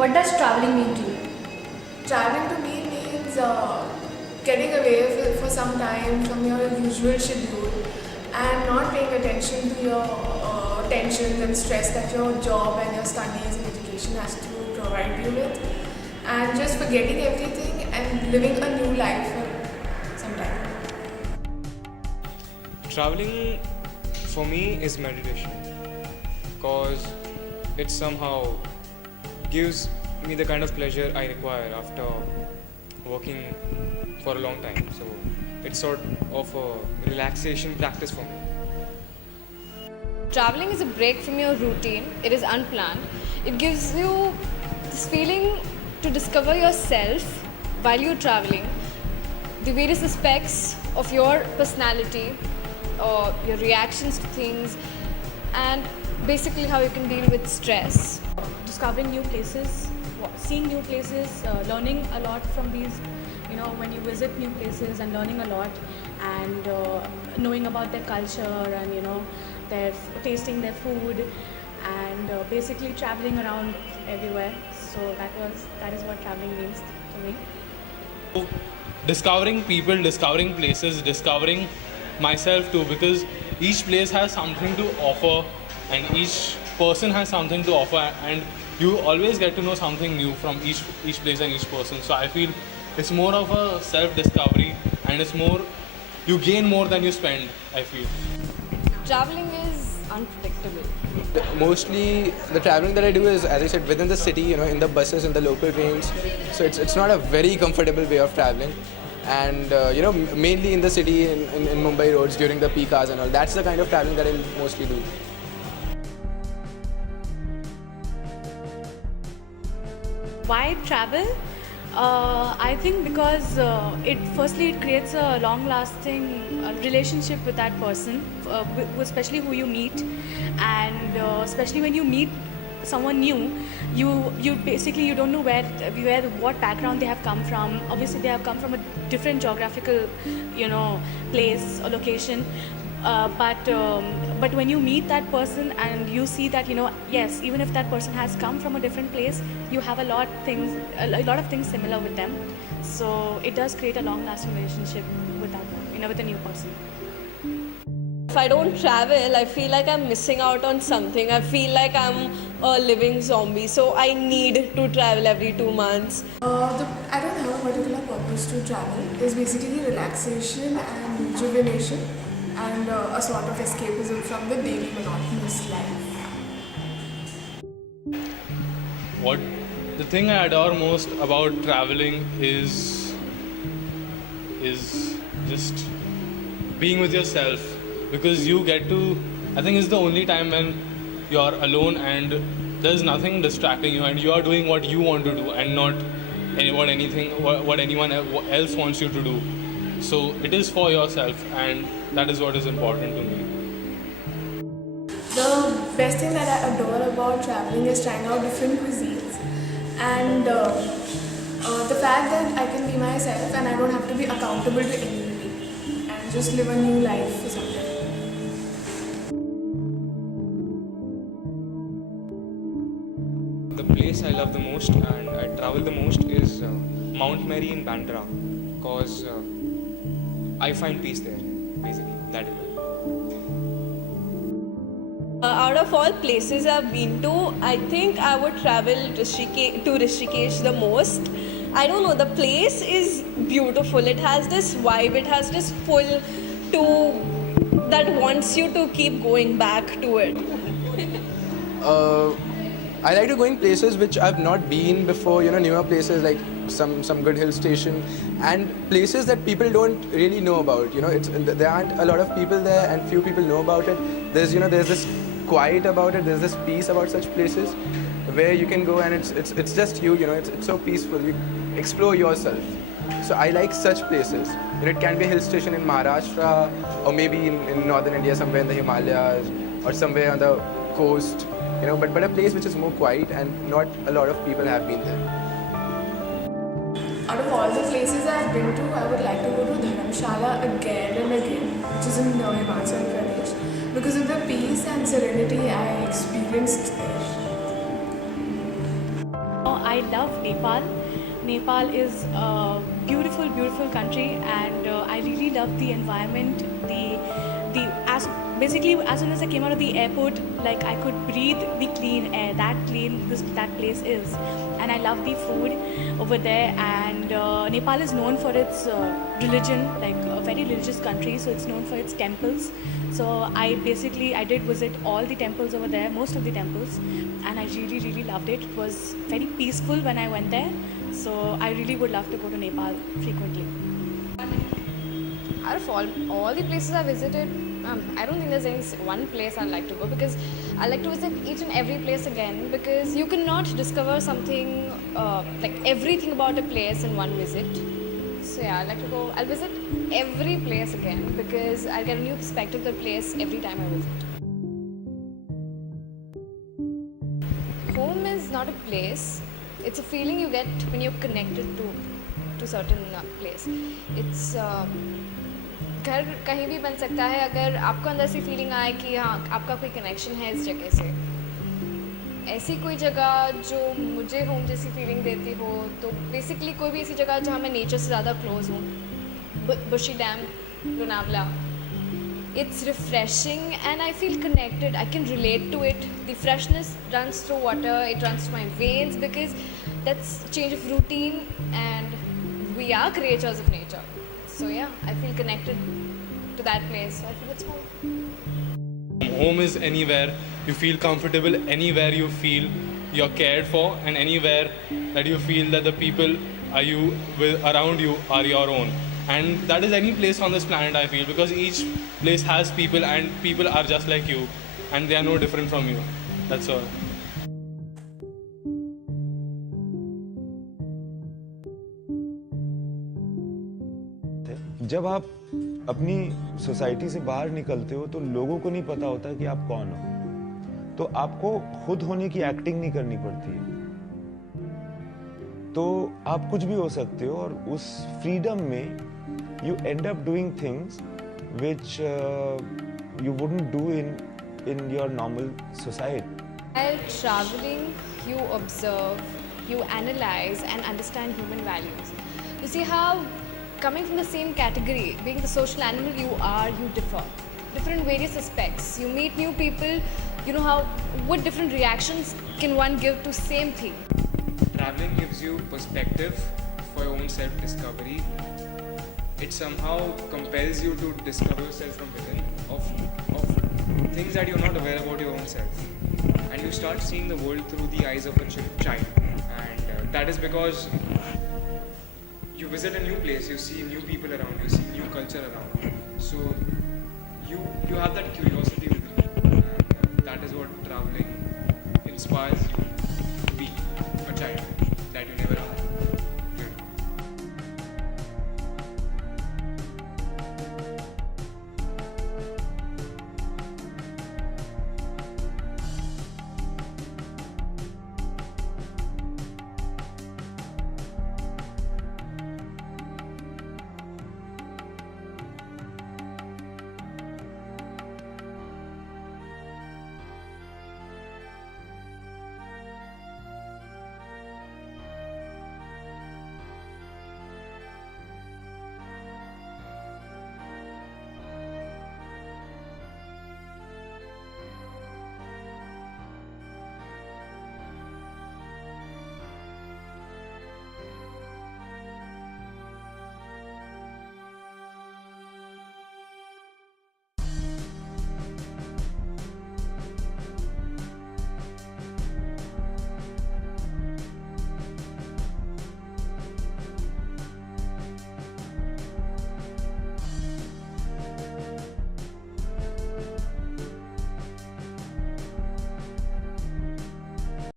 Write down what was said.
What does traveling mean to you? Traveling to me means getting away for some time from your usual schedule and not paying attention to your tensions and stress that your job and your studies and education has to provide you with, and just forgetting everything and living a new life for some time. Traveling for me is meditation because it somehow gives me the kind of pleasure I require after working for a long time. So it's sort of a relaxation practice for me. Traveling is a break from your routine. It is unplanned. It gives you this feeling to discover yourself while you're traveling, the various aspects of your personality or your reactions to things, and basically how you can deal with stress. Discovering new places, seeing new places, learning a lot from these, when you visit new places and learning a lot, and knowing about their culture, and their tasting their food, and basically traveling around everywhere. So that is what traveling means to me. Discovering people, discovering places, discovering myself too, because each place has something to offer and each person has something to offer, and you always get to know something new from each place and each person. So I feel it's more of a self-discovery, and it's more, you gain more than you spend, I feel. Traveling is unpredictable. Mostly the traveling that I do is, as I said, within the city, in the buses, in the local trains. So it's not a very comfortable way of traveling. And mainly in the city, in Mumbai roads during the peak hours and all. That's the kind of traveling that I mostly do. Why travel? I think because it creates a long-lasting relationship with that person, especially who you meet, and especially when you meet someone new, you basically you don't know what background they have come from. Obviously, they have come from a different geographical, place or location. But when you meet that person and you see that yes, even if that person has come from a different place, you have a lot of things similar with them. So it does create a long-lasting relationship with that, with a new person. If I don't travel, I feel like I'm missing out on something. I feel like I'm a living zombie. So I need to travel every 2 months. I don't have a particular purpose to travel. It's basically relaxation and rejuvenation, and a sort of escapism from the daily monotonous life. The thing I adore most about traveling is just being with yourself, because you get to, I think it's the only time when you're alone and there's nothing distracting you and you are doing what you want to do and not what anyone else wants you to do. So it is for yourself, and that is what is important to me. The best thing that I adore about traveling is trying out different cuisines, and the fact that I can be myself and I don't have to be accountable to anybody, and just live a new life for some time. The place I love the most and I travel the most is Mount Mary in Bandra, because I find peace there, basically. That is it. Out of all places I've been to, I think I would travel to Rishikesh the most. I don't know, the place is beautiful. It has this vibe, it has this pull that wants you to keep going back to it. I like to go in places which I've not been before, newer places like some good hill station, and places that people don't really know about. There aren't a lot of people there and few people know about it. There's this quiet about it, there's this peace about such places where you can go and it's just you, it's so peaceful. You explore yourself. So I like such places. It can be a hill station in Maharashtra, or maybe in northern India, somewhere in the Himalayas, or somewhere on the coast. But a place which is more quiet and not a lot of people have been there. Out of all the places I've been to, I would like to go to Dharamshala again and again, which is in Himachal Pradesh, because of the peace and serenity I experienced there. I love Nepal. Nepal is a beautiful, beautiful country, and I really love the environment. Basically, as soon as I came out of the airport, like I could breathe the clean air. That clean that place is, and I love the food over there. And Nepal is known for its religion, like a very religious country. So it's known for its temples. So I did visit all the temples over there, most of the temples, and I really, really loved it. It was very peaceful when I went there. So I really would love to go to Nepal frequently. Out of all the places I visited, I don't think there's any one place I'd like to go, because I like to visit each and every place again, because you cannot discover something like everything about a place in one visit. So yeah, I'll visit every place again, because I'll get a new perspective of the place every time I visit. Home is not a place, it's a feeling you get when you're connected to certain place. It's घर कहीं भी बन सकता है अगर आपको अंदर से फीलिंग आए कि हाँ आपका कोई कनेक्शन है इस जगह से. ऐसी कोई जगह जो मुझे होम जैसी फीलिंग देती हो, तो बेसिकली कोई भी ऐसी जगह जहाँ मैं नेचर से ज़्यादा क्लोज हूँ. Bhushi dam, Lonavala. It's refreshing and I feel connected. I can relate to it. The freshness runs through water, it runs through my veins, because that's change of routine and we are creatures of nature. So yeah, I feel connected to that place. I feel it's home. Home is anywhere you feel comfortable, anywhere you feel you're cared for, and anywhere that you feel that the people around you are your own. And that is any place on this planet, I feel, because each place has people and people are just like you and they are no different from you. That's all. जब आप अपनी society से बाहर निकलते हो तो लोगों को नहीं पता होता कि आप कौन हो, तो आपको खुद होने की एक्टिंग नहीं करनी पड़ती है, तो आप कुछ भी हो सकते हो. और उस फ्रीडम में you end up doing things which you wouldn't do in your normal society. While traveling, you observe, you analyze and understand human values. You see how coming from the same category, being the social animal you differ. Different various aspects. You meet new people, you know what different reactions can one give to same thing. Traveling gives you perspective for your own self-discovery. It somehow compels you to discover yourself from within of things that you're not aware about your own self. And you start seeing the world through the eyes of a child. And that is because you visit a new place, you see new people around you, see new culture around you. So you have that curiosity within you. And that is what traveling inspires you.